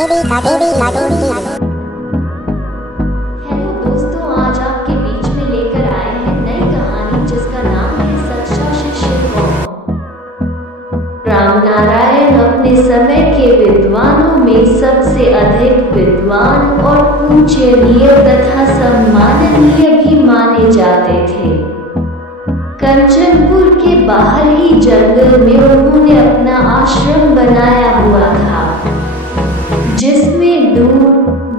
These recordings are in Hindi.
हेलो दोस्तों, आज आपके बीच में लेकर आए हैं नई कहानी जिसका नाम है सच्चा शिष्य कौन। रामनारायण अपने समय के विद्वानों में सबसे अधिक विद्वान और पूजनीय तथा सम्माननीय भी माने जाते थे। कंचनपुर के बाहर ही जंगल में उन्होंने अपना आश्रम बनाया हुआ था, जिसमें दूर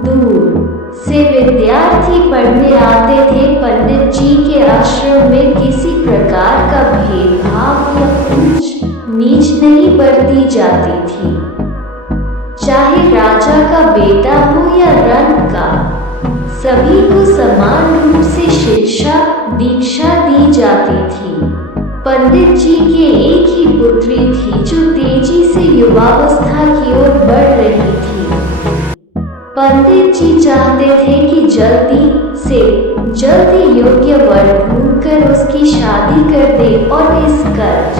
दूर से विद्यार्थी पढ़ने आते थे। पंडित जी के आश्रम में किसी प्रकार का भेदभाव या ऊंच नीच नहीं बरती जाती थी। चाहे राजा का बेटा हो या रंग का, सभी को समान रूप से शिक्षा दीक्षा दी जाती थी। पंडित जी के एक ही पुत्री थी जो तेजी से युवावस्था की ओर बढ़ रही थी। पंडित जी चाहते थे कि जल्दी से जल्दी योग्य वर ढूंढकर उसकी शादी कर दे और इस कर्ज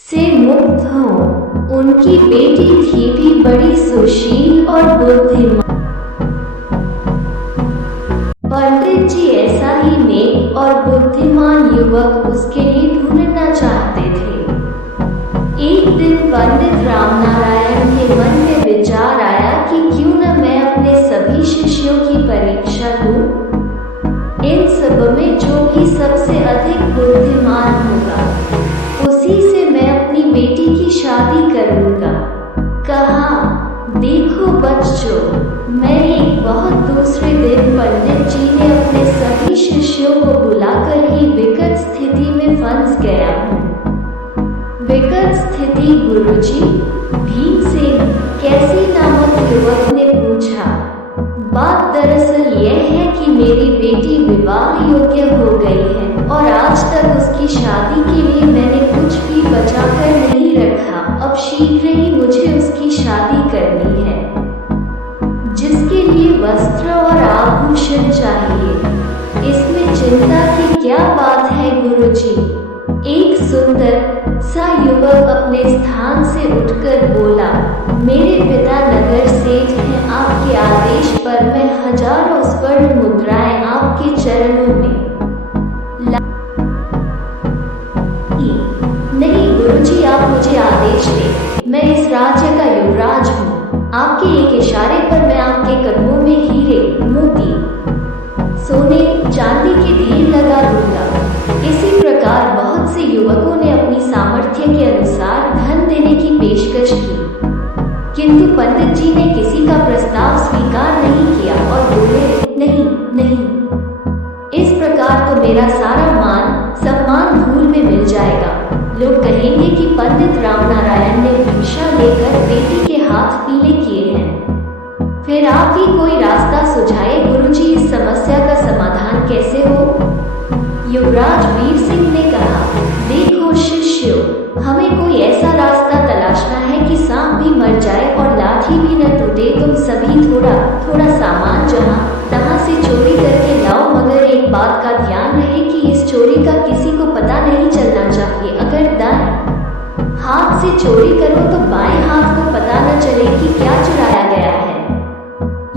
से मुक्त हो। उनकी बेटी थी भी बड़ी सुशील और बुद्धिमान। पंडित जी ऐसा ही नेक और बुद्धिमान युवक उसके लिए ढूंढना चाहते थे। एक दिन पंडित रामनारायण के मन में विचार आया कि क्यों न मैं अपने सभी शिष्यों की परीक्षा लूं। इन सब में जो भी सबसे अधिक बुद्धिमान होगा, उसी से मैं अपनी बेटी की शादी करूंगा। कहा, देखो बच्चों, मैं एक बहुत दूसरे दिन पंडित जी ने अपने सभी शिष्यों को बुलाकर ही विकट स्थिति में फंस गया हूँ। विकट स्थिति गुरुजी? भीमसेन कैसी नामक युवक ने पूछा। बात दरअसल यह है कि मेरी बेटी विवाह योग्य हो गई है और आज तक उसकी शादी के लिए मैंने कुछ भी बचा कर नहीं रखा। अब शीघ्र ही मुझे उसकी शादी करनी है, जिसके लिए वस्त्र और आभूषण चाहिए। इसमें चिंता की क्या बात है गुरुजी? एक सुंदर सा युवक अपने स्थान से उठकर बोला, मेरे पिता नगर सेठ हैं। आपके आदेश पर मैं हजारों स्वर्ण मुद्राएं आपके चरणों में नहीं गुरुजी, आप मुझे आदेश दें। मैं इस राज्य का युवराज हूँ। आपके एक इशारे पर मैं आपके कदमों में हीरे मोती सोने चांदी के ढेर लगा दूंगा। इसी प्रकार बहुत से युवकों ने अपनी सामर्थ्य के अनुसार धन देने की पेशकश की, किंतु पंडित जी ने किसी का प्रस्ताव स्वीकार नहीं किया और बोले, नहीं नहीं, इस प्रकार तो मेरा सारा मान सम्मान धूल में मिल जाएगा। लोग कहेंगे कि पंडित रामनारायण ने भिक्षा लेकर बेटी के हाथ पीले किए हैं। फिर आप ही कोई रास्ता सुझाए गुरुजी, इस समस्या का समाधान कैसे हो? युवराज वीर सिंह ने कहा, देखो शिष्यों, हमें कोई ऐसा रास्ता तलाशना है कि सांप भी मर जाए और लाठी भी न टूटे। तुम सभी थोड़ा थोड़ा सामान जहां तहां से चोरी करके लाओ, मगर एक बात का ध्यान रहे कि इस चोरी का किसी को पता नहीं चलना चाहिए। अगर दाएं हाथ से चोरी करो तो बाएं हाथ को पता न चले कि क्या चुराया गया है।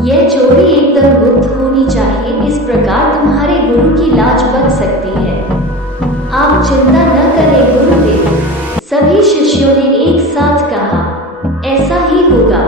यह चोरी एकदम गुप्त होनी चाहिए। इस प्रकार तुम्हारे गुरु की लाज बच सकती है। आप चिंता न करें गुरुदेव। सभी शिष्यों ने एक साथ कहा, ऐसा ही होगा।